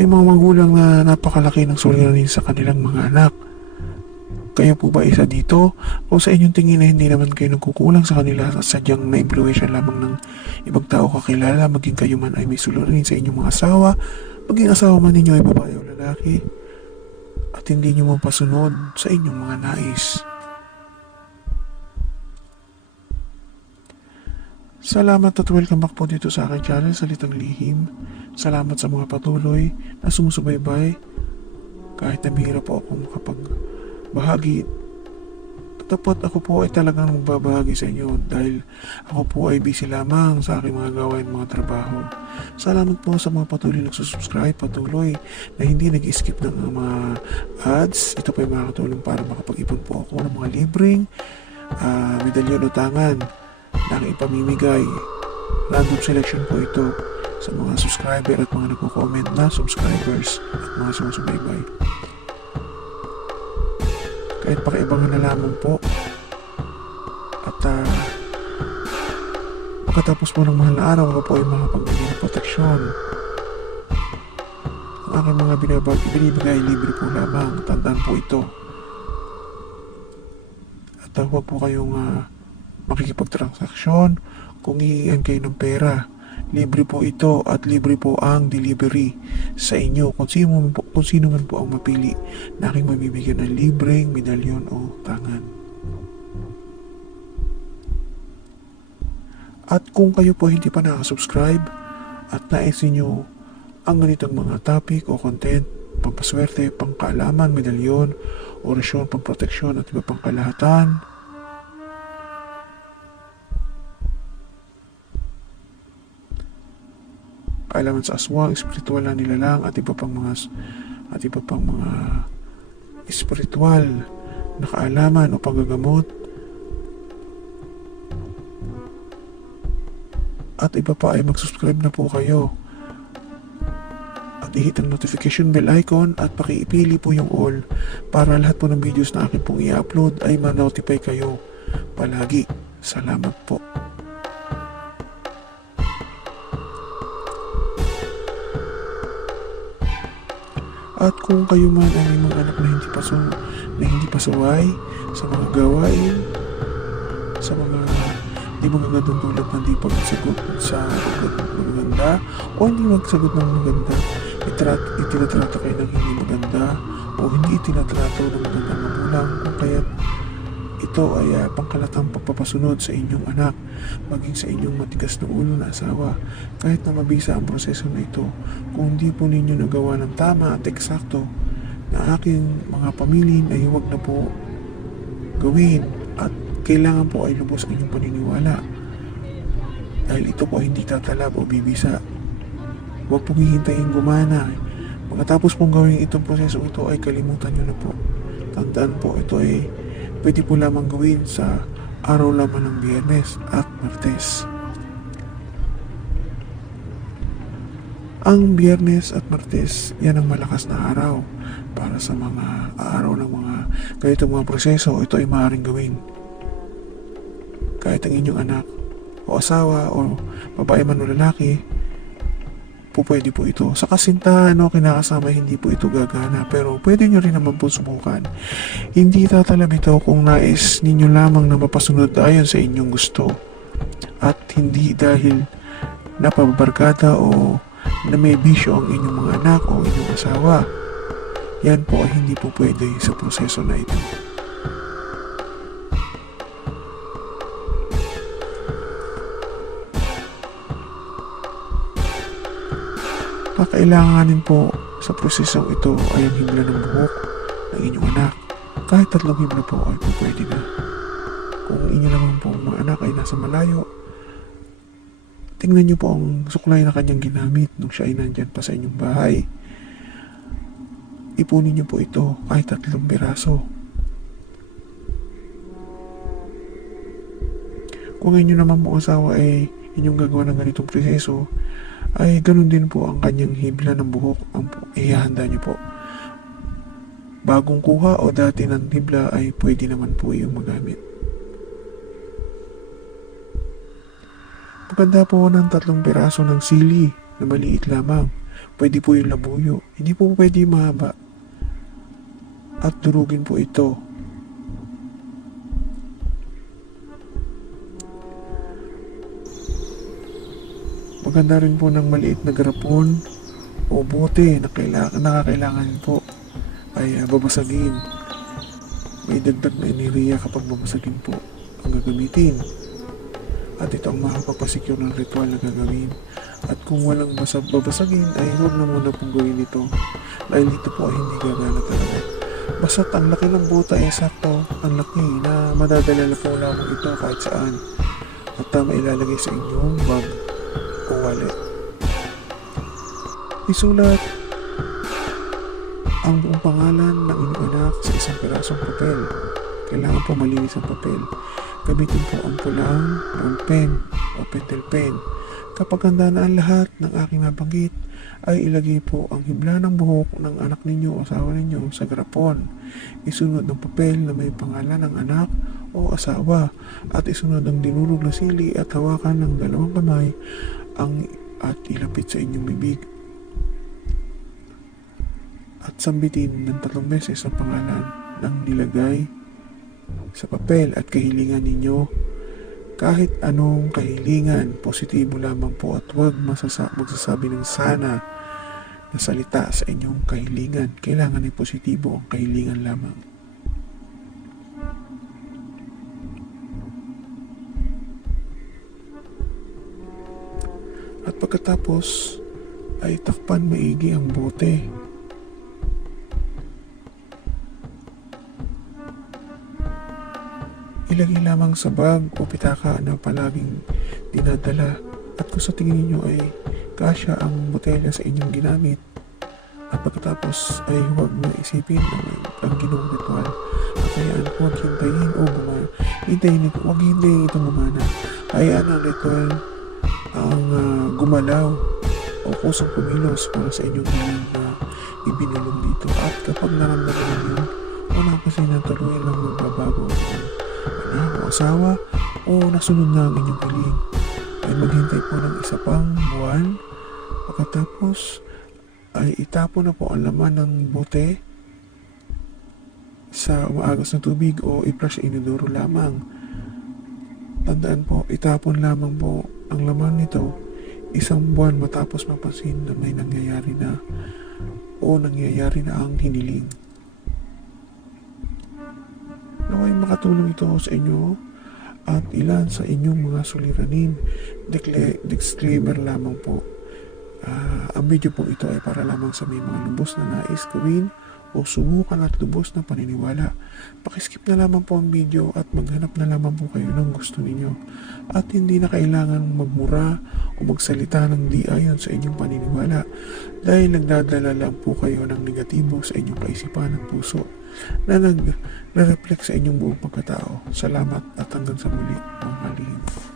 May mga magulang na napakalaki ng suliranin sa kanilang mga anak. Kayo po ba isa dito? O sa inyong tingin na hindi naman kayo nagkukulang sa kanila at sadyang na-impluensya lamang ng ibang tao kakilala, maging kayo man ay may suliranin sa inyong mga asawa, maging asawa man ninyo ay babae o lalaki, at hindi nyo mapasunod sa inyong mga nais. Salamat at welcome back po dito sa aking channel, Salitang Lihim. Salamat sa mga patuloy na sumusubaybay kahit na bihira po ako makapagbahagi. Tapat ako po ay talagang magbabahagi sa inyo dahil ako po ay busy lamang sa aking mga gawain mga trabaho. Salamat po sa mga patuloy na subscribe patuloy na hindi nag-skip ng mga ads. Ito po ay makakatulong para makapag-ipon po ako ng mga libreng uh, medalyon o aking ipamimigay. Random selection po ito sa mga subscriber at mga nagko-comment na subscribers at mga sumusubaybay. Kahit pakiabangan na lamang po. At uh, pagkatapos po ng mahal na araw, ako po ay makapagbigay ng proteksyon. Ang aking mga binabag, binibigay libre po lamang. Tandaan po ito. At uh, huwag po kayong uh, makikipagtransaksyon kung hihingan kayo ng pera. Libre po ito at libre po ang delivery sa inyo kung sino man po, kung sino man po ang mapili na aking mabibigyan ng libreng medalyon o tangan. At kung kayo po hindi pa nakasubscribe at nais niyo ang ganitong mga topic o content, pampaswerte, pangkaalaman, medalyon, orasyon, pamproteksyon at iba pang kalahatan, kaalaman sa aswang, espiritual na nilalang at iba pang mga at iba pang mga espiritual na kaalaman o panggagamot at iba pa ay mag-subscribe na po kayo at i-hit ang notification bell icon at pakiipili po yung all para lahat po ng videos na akin pong i-upload ay ma-notify kayo palagi. Salamat po. At kung kayo man ay may mga anak na hindi pa, su- na hindi pa suway sa mga gawain, sa mga di magagandang tulad na di pagsagot sa maganda o hindi magsagot ng maganda, itrat, itinatrato kayo ng hindi maganda o hindi itinatrato ng magandang magulang kung kaya't ito ay uh, pangkalatang pagpapasunod sa inyong anak, maging sa inyong matigas na ulo na asawa. Kahit na mabisa ang proseso na ito, kung hindi po ninyo nagawa ng tama at eksakto na aking mga pamilya ay huwag na po gawin at kailangan po ay lubos ang inyong paniniwala. Dahil ito po ay hindi tatalab o bibisa. Huwag pong hihintayin gumana. Pagkatapos pong gawin itong proseso ito ay kalimutan nyo na po. Tandaan po ito ay pwede po lamang gawin sa araw lamang ng biyernes at martes. Ang biyernes at martes, yan ang malakas na araw para sa mga araw ng mga ganitong mga proseso, ito ay maaaring gawin. Kahit ang inyong anak o asawa o babae man o lalaki, po pwede po ito. Sa kasintahan o kinakasama, hindi po ito gagana. Pero pwede nyo rin naman po subukan. Hindi tatalab ito kung nais ninyo lamang na mapasunod ayon sa inyong gusto. At hindi dahil napabarkada o na may bisyo ang inyong mga anak o inyong asawa. Yan po ay hindi po pwede sa proseso na ito. Kakailanganin po sa prosesong ito ay ang himla ng buhok ng inyong anak. Kahit tatlong himla po ay po pwede na. Kung inyo naman po mga anak ay nasa malayo, tingnan niyo po ang suklay na kanyang ginamit nung siya ay nandyan pa sa inyong bahay. Ipunin niyo po ito kahit tatlong piraso. Kung inyo naman po asawa ay inyong gagawa ng ganitong proseso, ay ganun din po ang kanyang hibla ng buhok ang ihahanda niyo po. Bagong kuha o dati ng hibla ay pwede naman po yung magamit. Maganda po ng tatlong piraso ng sili na maliit lamang Pwede po yung labuyo. Hindi po pwede mahaba. At durugin po ito. Maganda rin po ng maliit na garapon o bote na kailangan, nakakailangan po ay ah, babasagin. May dagdag na enerhiya kapag babasagin po ang gagamitin. At ito ang makapagpasecure ng ritual na gagawin. At kung walang basa, babasagin ay huwag na muna pong gawin ito. Dahil ito po ay hindi gagana talaga. Basta't ang laki ng buta ay sakto, ang laki na madadala po lamang ito kahit saan. At tama ilalagay sa inyong bag wallet. Isulat ang buong pangalan ng inyong anak sa isang pirasong papel. Kailangan po malinis ang papel. Gamitin po ang pulang ang pen o pentel pen. Kapag handa na ang lahat ng aking nabanggit, ay ilagay po ang hibla ng buhok ng anak ninyo o asawa ninyo sa garapon. Isunod ang papel na may pangalan ng anak o asawa at isunod ang dinurog na sili at hawakan ng dalawang kamay ang at ilapit sa inyong bibig at sambitin ng tatlong beses ang pangalan ng nilagay sa papel at kahilingan ninyo. Kahit anong kahilingan, positibo lamang po at huwag masasa- magsasabi ng sana na salita sa inyong kahilingan. Kailangan ay positibo ang kahilingan lamang. Pagkatapos ay takpan maigi ang bote. Ilagay lamang sa bag o pitaka na palaging dinadala. At kung sa tingin ninyo ay kasya ang botelya sa inyong ginamit at pagkatapos ay huwag na isipin na ang ginawang ritual. At hayaan huwag hintayin o gumana hintayin huwag hintayin itong gumana. Hayaan ang ritual ang ah, gumalaw. O kusang kumilos para sa inyong hiling na ibinulong dito. At kapag naramdaman ninyo wala kasi na tuloy lang magbabago ang anak o asawa o nasunod na ang inyong hiling. Ay maghintay po ng isa pang buwan. Pagkatapos ay itapon na po ang laman ng bote sa umaagos na tubig o i-flush sa inodoro lamang tandaan po itapon lamang po ang laman nito isang buwan matapos mapansin na may nangyayari na o nangyayari na ang hiniling Naway makatulong ito sa inyo at ilan sa inyong mga suliranin. Decla- disclaimer lamang po. Ah, ang video po ito ay para lamang sa may mga lubos na nais gawin o sumukan at lubos na paniniwala. Pakiskip na lamang po ang video at maghanap na lamang po kayo ng gusto ninyo. At hindi na kailangan magmura o magsalita ng di ayon sa inyong paniniwala dahil nagdadala lang po kayo ng negatibo sa inyong kaisipan at puso na nag-reflect sa inyong buong pagkatao. Salamat at hanggang sa muli, mga kalihim.